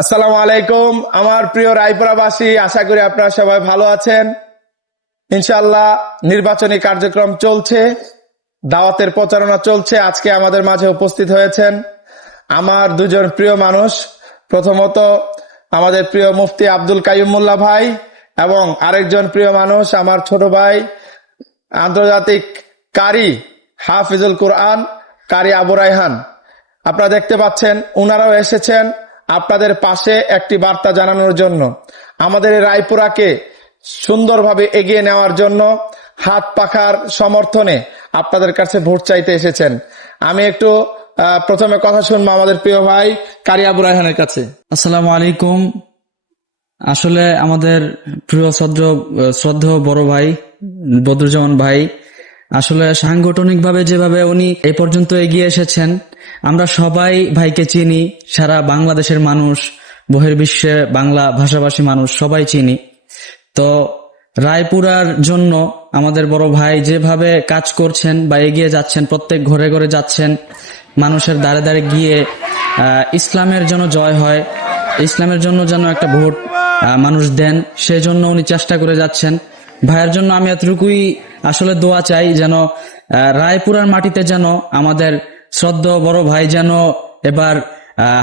আসসালামু আলাইকুম আমার প্রিয় রায়পুরাবাসী, আশা করি আপনারা সবাই ভালো আছেন। ইনশাআল্লাহ নির্বাচনী কার্যক্রম চলছে, দাওয়াতের প্রচারণা চলছে। আজকে আমাদের মাঝে উপস্থিত হয়েছেন আমার দুজন প্রিয় মানুষ। প্রথমত আমাদের প্রিয় মুফতি আব্দুল কাইয়ুম মোল্লা ভাই, এবং আরেকজন প্রিয় মানুষ আমার ছোট ভাই আন্তর্জাতিক কারি হাফিজুল কুরআন কারি আবু রায়হান। আপনারা দেখতে পাচ্ছেন উনারাও এসেছেন আপনাদের পাশে একটি বার্তা জানানোর জন্য, আমাদের এই রায়পুরাকে সুন্দরভাবে এগিয়ে নেওয়ার জন্য হাত পাখার সমর্থনে আপনাদের কাছে ভোট চাইতে এসেছেন। আমি একটু প্রথমে কথা শুনবো আমাদের প্রিয় ভাই কারি আবু রায়হানের কাছে। আসসালামু আলাইকুম। আসলে আমাদের প্রিয় শ্রদ্ধেয় বড় ভাই বদরুজ্জামান ভাই আসলে সাংগঠনিকভাবে যেভাবে উনি এই পর্যন্ত এগিয়ে এসেছেন, আমরা সবাই ভাইকে চিনি। সারা বাংলাদেশের মানুষ, বহির্বিশ্বে বাংলা ভাষাভাষী মানুষ সবাই চিনি। তো রায়পুরার জন্য আমাদের বড় ভাই যেভাবে কাজ করছেন বা এগিয়ে যাচ্ছেন, প্রত্যেক ঘরে ঘরে যাচ্ছেন, মানুষের দ্বারে দ্বারে গিয়ে ইসলামের জন্য জয় হয়, ইসলামের জন্য যেন একটা ভোট মানুষ দেন, সেই জন্য উনি চেষ্টা করে যাচ্ছেন। ভাইয়ের জন্য আমি এতটুকুই আসলে দোয়া চাই, যেন রায়পুরার মাটিতে যেন আমাদের শ্রদ্ধেয় বড় ভাই যেন এবার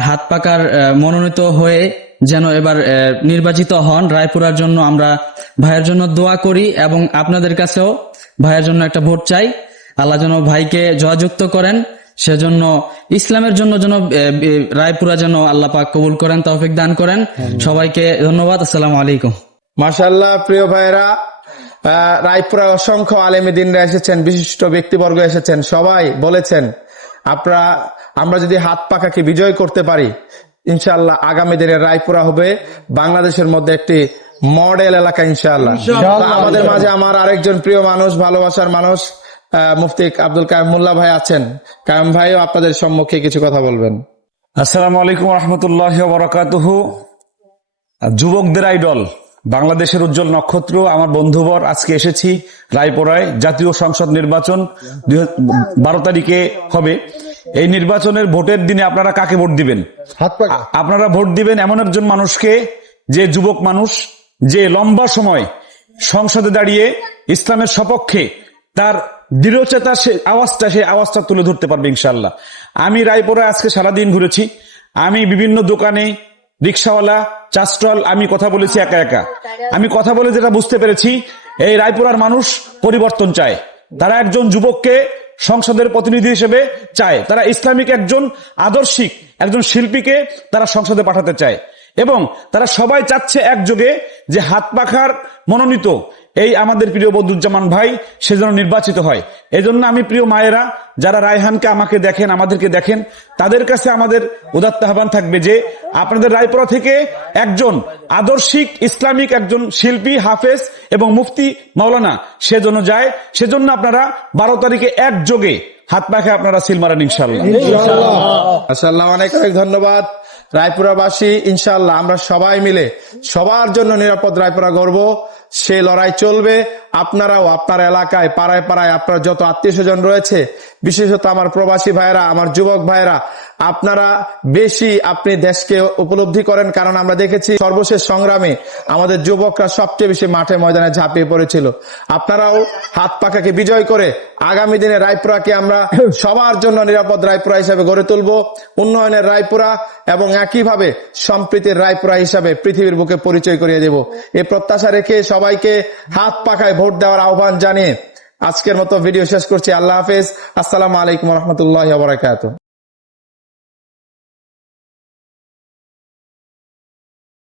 হাত পাকার মনোনীত হয়ে যেন এবার নির্বাচিত হন। রায়পুরার জন্য আমরা ভাইয়ের জন্য দোয়া করি এবং আপনাদের কাছেও ভাইয়ের জন্য একটা ভোট চাই। আল্লাহ যেন ভাইকে জয়যুক্ত করেন, সেজন্য ইসলামের জন্য যেন রায়পুরা যেন আল্লাহ পাক কবুল করেন, তৌফিক দান করেন। সবাইকে ধন্যবাদ। আসসালামু আলাইকুম। মাশাআল্লাহ, প্রিয় ভাইরা, রায়পুরা অসংখ্য আলেমী দিনরা এসেছেন, বিশিষ্ট ব্যক্তিবর্গ এসেছেন, সবাই বলেছেন আমরা যদি হাত পাখাকে বিজয় করতে পারি, ইনশাআল্লাহ আগামী দিনে রায়পুরা হবে বাংলাদেশের মধ্যে একটি মডেল এলাকা ইনশাআল্লাহ। আমাদের মাঝে আমার আরেকজন প্রিয় মানুষ, ভালোবাসার মানুষ মুফতি আব্দুল কাইয়ুম মোল্লা ভাই আছেন। কাইয়ুম ভাইও আপনাদের সম্মুখে কিছু কথা বলবেন। আসসালামু আলাইকুম রহমতুল্লাহ বারাকাতুহু। যুবকদের আইডল, বাংলাদেশের উজ্জ্বল নক্ষত্র, আমার বন্ধুবর, আজকে এসেছি রায়পুরায়। জাতীয় সংসদ নির্বাচন 12 তারিখে হবে। এই নির্বাচনের ভোটের দিনে আপনারা কাকে ভোট দিবেন? আপনারা ভোট দিবেন এমন একজন মানুষকে, যে যুবক মানুষ, যে লম্বা সময় সংসদে দাঁড়িয়ে ইসলামের সপক্ষে তার দৃঢ়চেতা সেই আওয়াজটা তুলে ধরতে পারবে ইনশাআল্লাহ। আমি রায়পুরা আজকে সারাদিন ঘুরেছি। আমি বিভিন্ন দোকানে, রিক্সাওয়ালা, চা স্টল, আমি কথা বলেছি একা একা। আমি কথা বলে যেটা বুঝতে পেরেছি, এই রায়পুরার মানুষ পরিবর্তন চায়। তারা একজন যুবককে সংসদের প্রতিনিধি হিসেবে চায়। তারা ইসলামিক একজন আদর্শিক একজন শিল্পীকে তারা সংসদে পাঠাতে চায়, এবং তারা সবাই চাচ্ছে একযোগে যে হাত পাখার মনোনীত এই আমাদের প্রিয় বদরুজ্জামান ভাই সে যেন নির্বাচিত হয়। এজন্য আমি প্রিয় মায়েরা, যারা রায়হানকে আমাকে দেখেন, আমাদেরকে দেখেন, তাদের কাছে আমাদের উদাত্ত আহ্বান থাকবে যে আপনাদের রায়পুরা থেকে একজন আদর্শিক ইসলামিক একজন শিল্পী, হাফেজ এবং মুফতি মাওলানা সেজন্য যায়। সেজন্য আপনারা 12 তারিখে একযোগে হাত পাখে আপনারা সিল মারেন ইনশাআল্লাহ। মাশাআল্লাহ, অনেক অনেক ধন্যবাদ রায়পুরাবাসী। ইনশাআল্লাহ আমরা সবাই মিলে সবার জন্য নিরাপদ রায়পুরা গড়ব, সে লড়াই চলবে। আপনারাও আপনার এলাকায়, পাড়ায় পাড়ায় আপনার যত আত্মীয় স্বজন রয়েছে, বিশেষত আমার প্রবাসী ভাইরা, আমার যুবক ভাইরা, আপনারা বেশি আপনি দেশকে উপলব্ধি করেন, কারণ আমরা দেখেছি সর্বশেষ সংগ্রামে আমাদের যুবকরা সবচেয়ে বেশি মাঠে ময়দানে ঝাঁপিয়ে পড়েছিল। আপনারাও হাত পাখাকে বিজয় করে আগামী দিনে রায়পুরাকে আমরা সবার জন্য নিরাপদ রায়পুরা হিসাবে গড়ে তুলব, উন্নয়নের রায়পুরা এবং একইভাবে সম্প্রীতির রায়পুরা হিসাবে পৃথিবীর বুকে পরিচয় করিয়ে দেব। এই প্রত্যাশা রেখে সবাইকে হাত পাখায় ভোট দেওয়ার আহ্বান জানিয়ে আজকের মতো ভিডিও শেষ করছি। আল্লাহ হাফেজ। আসসালামু আলাইকুম রহমতুল্লাহ বারাকাতুহু।